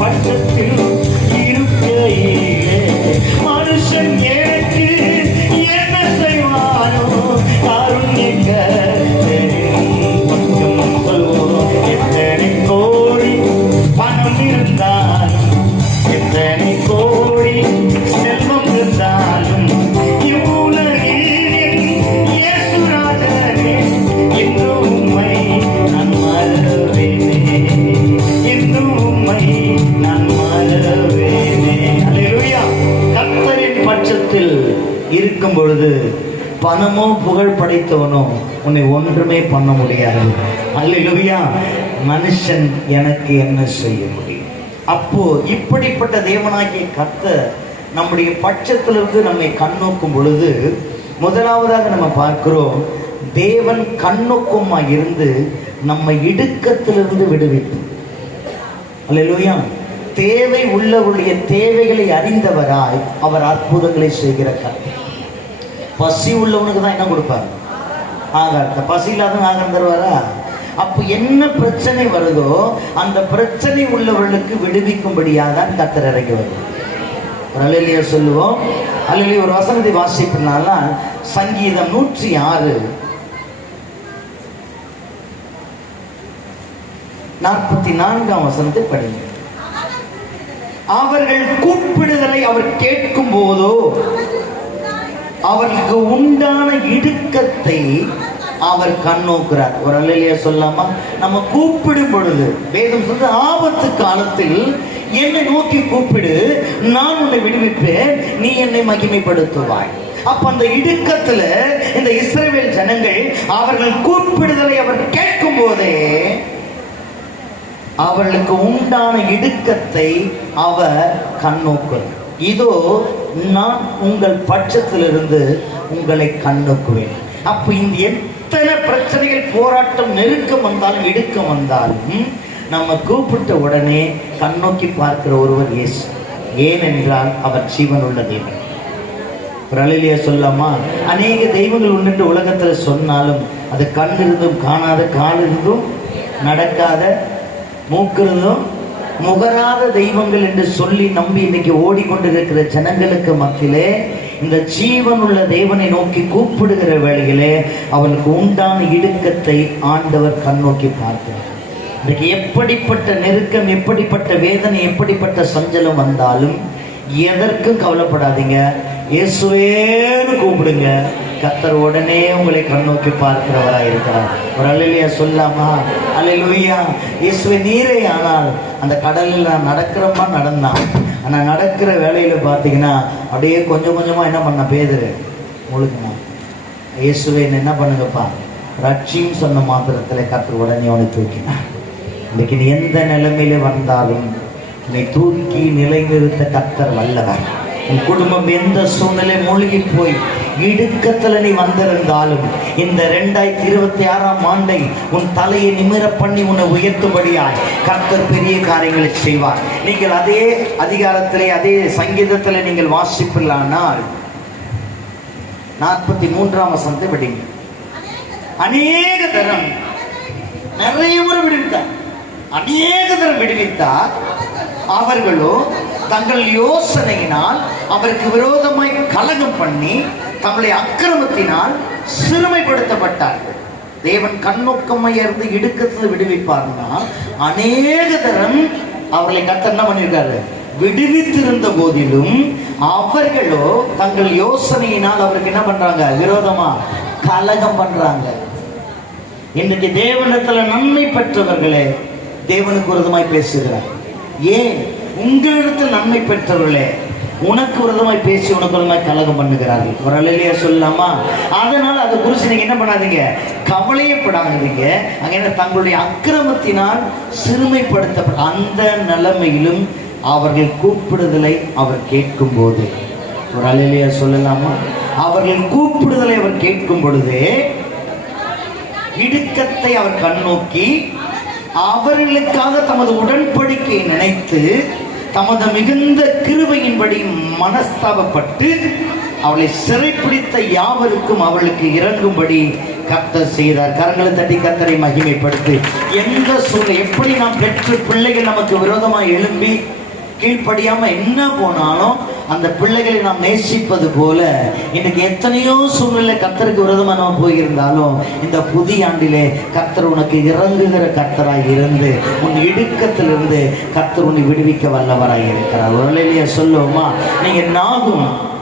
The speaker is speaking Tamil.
பட்சத்தில் இருக்கையிலே மனுஷன் எனக்கு என்ன செய்வானோ? காருண்யக்க கொஞ்சம் சொல்வோம். எத்தனை கோடி பணம் இருந்தாலும், எத்தனை கோடி செல்வம் இருந்தாலும், இருக்கும் பொழுது பணமோ புகழ் படைத்தவனோ உன்னை ஒன்றுமே பண்ண முடியாது. அல்லேலூயா. மனுஷன் எனக்கு என்ன செய்ய முடியும்? அப்போ இப்படிப்பட்ட தேவனாகிய கர்த்தர் நம்முடைய பட்சத்திலிருந்து நம்மை கண்ணோக்கும் பொழுது முதலாவதாக நம்ம பார்க்கிறோம், தேவன் கண்ணோக்கமா இருந்து நம்ம இடுக்கத்திலிருந்து விடுவிப்பு. அல்லேலூயா. தேவை உள்ளவருடைய தேவைகளை அறிந்தவராய் அவர் அற்புதங்களை செய்கிற கர்த்தர். பசி உள்ளவனுக்கு தான் என்ன கொடுப்பார்? ஆகாரத்தை. பசி இல்லாத ஆகாரம் தருவாரா? அப்போ என்ன பிரச்சனை வருதோ அந்த பிரச்சனை உள்ளவர்களுக்கு விடுவிக்கும்படியாக தான் கர்த்தர் இறங்கி வருவார். ஒரு அல்லேலூயா சொல்லுவோம். அல்லேலூயா. ஒரு வசனத்தை வாசிப்பதனால சங்கீதம் 106 44 வசனத்தை படிங்க. அவர்கள் கூப்பிடுதலை அவர் கேட்கும் போதோ அவர்களுக்கு உண்டான இடுக்கத்தை அவர் கண்ணோக்கிறார். ஒரு அல்லேலூயா சொல்லாமா? நம்ம கூப்பிடும் பொழுது வேதம் சொல்றது, ஆபத்து காலத்தில் என்னை நோக்கி கூப்பிடு, நான் உன்னை விடுவிப்பேன், நீ என்னை மகிமைப்படுத்துவாய். அப்ப அந்த இடுக்கத்துல இந்த இஸ்ரவேல் ஜனங்கள் அவர்கள் கூப்பிடுதலை அவர் கேட்கும் போதே அவர்களுக்கு உண்டான இடுக்கத்தை அவர் கண்ணோக்குவார். இதோ நான் உங்கள் பட்சத்திலிருந்து உங்களை கண்ணோக்குவேன். அப்ப இந்த எத்தனை பிரச்சனைகள், போராட்டம், நெருக்கம் வந்தாலும் இடுக்கம் வந்தாலும் நம்ம கூப்பிட்ட உடனே கண்ணோக்கி பார்க்கிற ஒருவர் இயேசு. ஏனென்றால் அவர் ஜீவனுள்ள தேவன். ஒரு அல்லேலூயா சொல்லாமா? அநேக தெய்வங்கள் உண்டு உலகத்துல சொன்னாலும் அது கண் இருந்தும் காணாத, கால் இருந்தும் நடக்காத, மூக்கிருந்தும் முகராத தெய்வங்கள் என்று சொல்லி நம்பி இன்னைக்கு ஓடிக்கொண்டிருக்கிற ஜனங்களுக்கு மத்தியிலே இந்த ஜீவனுள்ள தேவனை நோக்கி கூப்பிடுகிற வேளையிலே அவனுக்கு உண்டான இடுக்கத்தை ஆண்டவர் கண்ணோக்கி பார்க்கிறார். இன்னைக்கு எப்படிப்பட்ட நெருக்கம், எப்படிப்பட்ட வேதனை, எப்படிப்பட்ட சஞ்சலம் வந்தாலும் எதற்கும் கவலைப்படாதீங்க. இயேசுவேன்னு கூப்பிடுங்க. கர்த்தர் உடனே உங்களை கண்ணோக்கி பார்க்கிறவராக இருக்கிறார். ஒரு அல்லேலூயா சொல்லாமா? அல்லேலூயா. இயேசுவே நீரே. ஆனால் அந்த கடலில் நான் நடக்கிறோமா நடந்தான். ஆனால் நடக்கிற வேலையில பார்த்தீங்கன்னா அப்படியே கொஞ்சம் கொஞ்சமா என்ன பண்ண பேதுரு முழுக்குனா. இயேசுவே என்ன பண்ணுங்கப்பா ரட்சின்னு சொன்ன மாத்திரத்துல கர்த்தர் உடனே அவனை தூக்கினார். இன்னைக்கு நீ எந்த நிலைமையில வந்தாலும் என்னை தூக்கி நிலைநிறுத்த கர்த்தர் வல்லவர். உன் குடும்பம் எந்த சூழ்நிலை மூழ்கி போய் இடுக்கத்துல நீ வந்திருந்தாலும் இந்த 2026ஆம் ஆண்டை உன் தலையை நிமிர பண்ணி உன்னை உயர்த்தும்படியாய் கர்த்தர் பெரிய காரியங்களை செய்வார். நீங்கள் அதே அதிகாரத்திலே, அதே சங்கீதத்திலே நீங்கள் வாசிப்பில்லானால் 43ஆம் வசனத்தை படிங்க. அநேக தரம், நிறைய முறை விடுவித்தார், அநேக தரம் விடுவித்தார். அவர்களோ தங்கள் யோசனையினால் அவருக்கு விரோதமாய் கலகம் பண்ணி தங்களை அக்கிரமத்தினால் சிறுமைப்படுத்தப்பட்டார்கள். தேவன் கண்ணோக்கமாய் இருந்து இடுக்கத்தில் விடுவிப்பார்னா அநேக தரம் அவர்களை கர்த்தர் என்ன பண்ணியிருக்காரு? விடுவித்திருந்த போதிலும் அவர்களோ தங்கள் யோசனையினால் அவருக்கு என்ன பண்றாங்க? விரோதமா கலகம் பண்றாங்க. இன்னைக்கு தேவனிடத்துல நன்மை பெற்றவர்களே தேவனுக்கு விரோதமாய் பேசுகிறார். ஏன்? உங்களிடத்தில் நன்மை பெற்றவர்களே உனக்கு விரோதமாய் பேசி உனக்கு விரோதமாய் கலகம் பண்ணுகிறார்கள். ஒரு அல்லேலூயா சொல்லலாமா? அதனால அதை குறித்து நீங்க என்ன பண்ணாதீங்க, கவலையப்படாதீங்க. அங்கே தங்களுடைய அக்கிரமத்தினால் சிறுமைப்படுத்தப்பட்ட அந்த நிலைமையிலும் அவர்கள் கூப்பிடுதலை அவர் கேட்கும் போது, ஒரு அல்லேலூயா சொல்லலாமா? அவர்கள் கூப்பிடுதலை அவர் கேட்கும் பொழுதே இடுக்கத்தை அவர் கண்ணோக்கி அவர்களுக்காக தமது உடன்படிக்கையை நினைத்து தமது மிகுந்த கிருபையின்படி மனஸ்தாபப்பட்டு அவளை சிறைப்பிடித்த யாவருக்கும் அவளுக்கு இறங்கும்படி கர்த்தர் செய்தார். கரங்களை தட்டி கர்த்தரை மகிமைப்படுத்தி, எந்த சூழ்நிலை எப்படி நாம் பெற்ற பிள்ளைகள் நமக்கு விரோதமாக எழும்பி கீழ்ப்படியாம என்ன போனாலும் அந்த பிள்ளைகளை நாம் நேசிப்பது போல இன்னைக்கு எத்தனையோ சூழ்நிலை கர்த்தருக்கு விரோதமா நம்ம போயிருந்தாலும் இந்த புதிய ஆண்டிலே கர்த்தர் உனக்கு இறங்குகிற கர்த்தராய் இருந்து உன் இடுக்கத்திலிருந்து கர்த்தர் உன்னை விடுவிக்க வல்லவராய் இருக்கிறார். ஒரு சொல்லுவோமா? நீங்க நாகும்